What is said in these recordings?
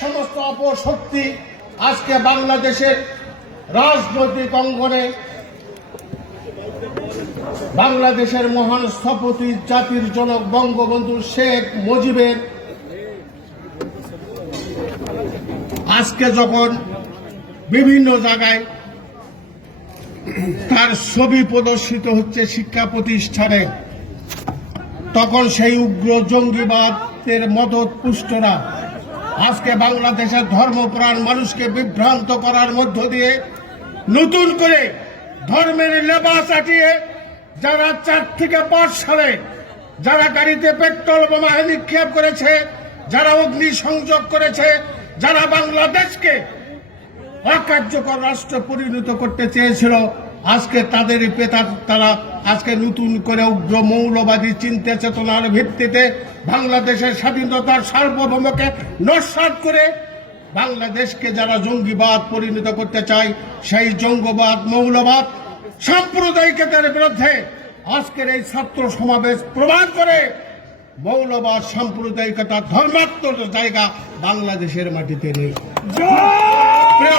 সমস্ত অপশক্তি আজকে বাংলাদেশের রাজনৈতিক অঙ্গনে বাংলাদেশের মহান স্থপতি জাতির জনক বঙ্গবন্ধু শেখ মুজিবের আজকে যখন বিভিন্ন জায়গায় তার ছবি প্রদর্শিত হচ্ছে শিক্ষা প্রতিষ্ঠানে, তখন সেই উগ্র জঙ্গিবাদের মদত পুষ্টরা আজকে বাংলাদেশের ধর্মপ্রাণ মানুষকে বিভ্রান্ত করার মধ্য দিয়ে নতুন করে ধর্মের লেবাস আটিয়ে যারা চার থেকে পাঁচ সালে যারা গাড়িতে পেট্রোল বোমা নিক্ষেপ করেছে, যারা অগ্নি সংযোগ করেছে, যারা বাংলাদেশকে অকার্যকর রাষ্ট্র পরিণত করতে চেয়েছিল আজকে তাদের তারা আজকে নতুন করে উগ্র মৌলবাদী চিন্তা চেতনার ভিত্তিতে বাংলাদেশের স্বাধীনতার সার্বভৌমকে নস্বাত করে বাংলাদেশকে যারা জঙ্গিবাদ পরিণত করতে চায়, সেই জঙ্গবাদ, মৌলবাদ সাম্প্রদায়িকতার বিরুদ্ধে আজকের এই ছাত্র সমাবেশ প্রমাণ করে মৌলবাদ সাম্প্রদায়িকতা ধর্মাত্মক জায়গা বাংলাদেশের মাটিতে নেই। প্রিয়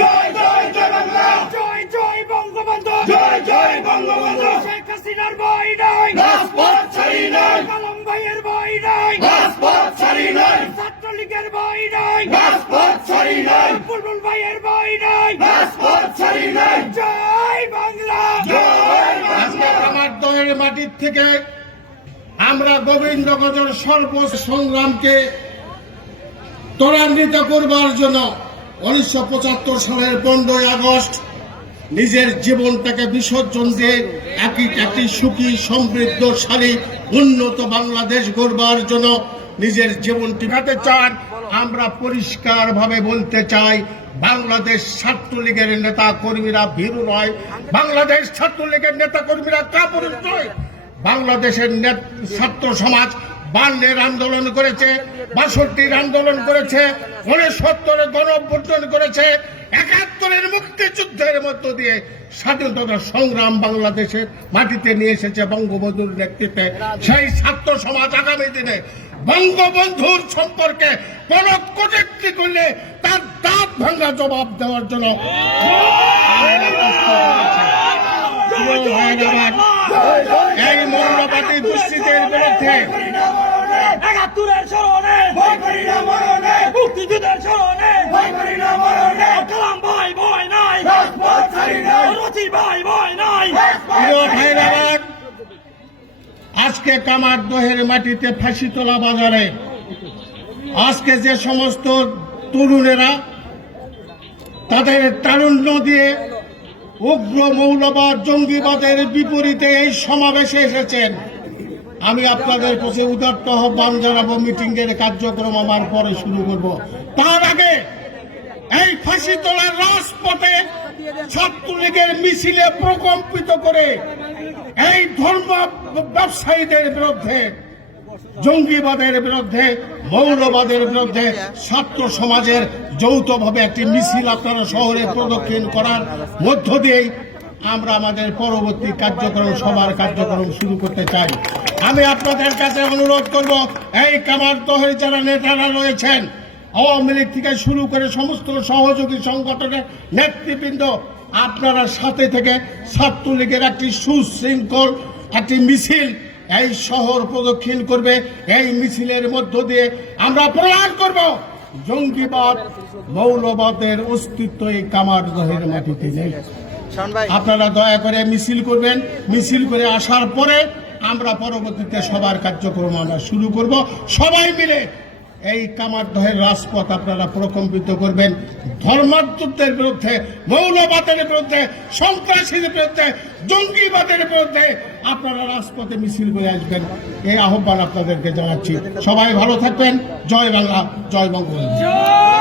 জয় জয় জয় বাংলা। জয় জয় বঙ্গবন্ধু। জয় জয় বঙ্গবন্ধু। শেখ হাসিনার বই নাই। রাজপথ ছাড়ি নাই। কলম ভাইয়ের বই নাই। রাজপথ ছাড়ি নাই। ছাত্রলীগের বই নাই। রাজপথ ছাড়ি নাই। বুলবুল ভাইয়ের বই নাই। রাজপথ ছাড়ি নাই। জয় বাংলা। জয় আজকে আমার দয়ের মাটির থেকে আমরা গোবিন্দগঞ্জের সর্ব সংগ্রামকে ত্বরান্বিত করবার জন্য উনিশশো পঁচাত্তর সালের পনেরোই আগস্ট নিজের জীবনটাকে বিসর্জন দিয়ে একই একটি সুখী সমৃদ্ধশালী উন্নত বাংলাদেশ গড়বার জন্য নিজের জীবনটি কাটে চান। আমরা পরিষ্কার ভাবে বলতে চাই, বাংলাদেশ ছাত্রলীগের নেতা কর্মীরা ভীরু নয়। বাংলাদেশ ছাত্রলীগের নেতা কর্মীরা কাপুরুষ নয়। বাংলাদেশের ছাত্র সমাজ বান্নের আন্দোলন করেছে, বাষট্টির আন্দোলন করেছে উনসত্তরের গণ অভ্যুত্থান করেছে, একাত্তরের মুক্তিযুদ্ধের মধ্য দিয়ে স্বাধীনতা সংগ্রাম বাংলাদেশের মাটিতে নিয়ে এসেছে বঙ্গবন্ধুর নেতৃত্বে। সেই ছাত্র সমাজ আগামী দিনে বঙ্গবন্ধুর সম্পর্কে কোন কটূক্তি করলে তার দাঁত ভাঙ্গা জবাব দেওয়ার জন্য এই মৌলবাদী দুষ্কৃতের বিরুদ্ধে একাত্তরের স্মরণে। ভয় করি না মরণে। মুক্তিযুদ্ধের স্মরণে। ভয় করি না মরণে। কালাম ভাই ভয় নাই। রাজপথ ছাড়ি নাই রচি ভাই ভয় নাই। আজকে কামার দহের মাটিতে ফাঁসি তোলা বাজারে। আজকে যে সমস্ত তরুণেরা তাদের তারুণ্য দিয়ে উগ্র মৌলবাদ জঙ্গিবাদের বিপরীতে এই সমাবেশে এসেছেন। আমি আপনাদের কাছে উদার্ত আহ্বান জানাব মিটিং এর কার্যক্রম আমার পরে শুরু করব। তার আগে এই ফাঁসি তোলার রাজপথে ছাত্রলীগের মিছিলে প্রকম্পিত করে এই ধর্ম ব্যবসায়ীদের বিরুদ্ধে, জঙ্গিবাদের বিরুদ্ধে, মৌলবাদের বিরুদ্ধে ছাত্র সমাজের যৌথভাবে একটি মিছিল আপনারা শহরে প্রদক্ষিণ করার মধ্য দিয়েই আমরা আমাদের পরবর্তী কার্যক্রম সবার কার্যক্রম শুরু করতে চাই। আমি আপনাদের কাছে অনুরোধ করব, এই কামার দহের যারা নেতারা রয়েছেন, আওয়ামী লীগ থেকে শুরু করে সমস্ত সহযোগী সংগঠনের নেতৃবৃন্দ, আপনারা সাথে থেকে ছাত্রলীগের একটি সুশৃঙ্খল, একটি মিছিল এই শহর প্রদক্ষিণ করবে। এই মিছিলের মধ্য দিয়ে আমরা প্রমাণ করব। জঙ্গিবাদ, মৌলবাদের অস্তিত্ব এই কামার দহের মাটিতে নেই। আপনারা দয়া করে মিছিল করবেন। মিছিল করে আসার পরে আমরা পরবর্তীতে সবার কার্যক্রম আমরা শুরু করব। সবাই মিলে এই কামারদহের রাজপথ আপনারা প্রকম্পিত করবেন। ধর্মান্তরের বিরুদ্ধে মৌলবাদের বিরুদ্ধে সন্ত্রাসীদের বিরুদ্ধে জঙ্গিবাদের বিরুদ্ধে আপনারা রাজপথে মিছিল করে আসবেন। এই আহ্বান আপনাদেরকে জানাচ্ছি। সবাই ভালো থাকবেন। জয় বাংলা জয় বঙ্গবন্ধু।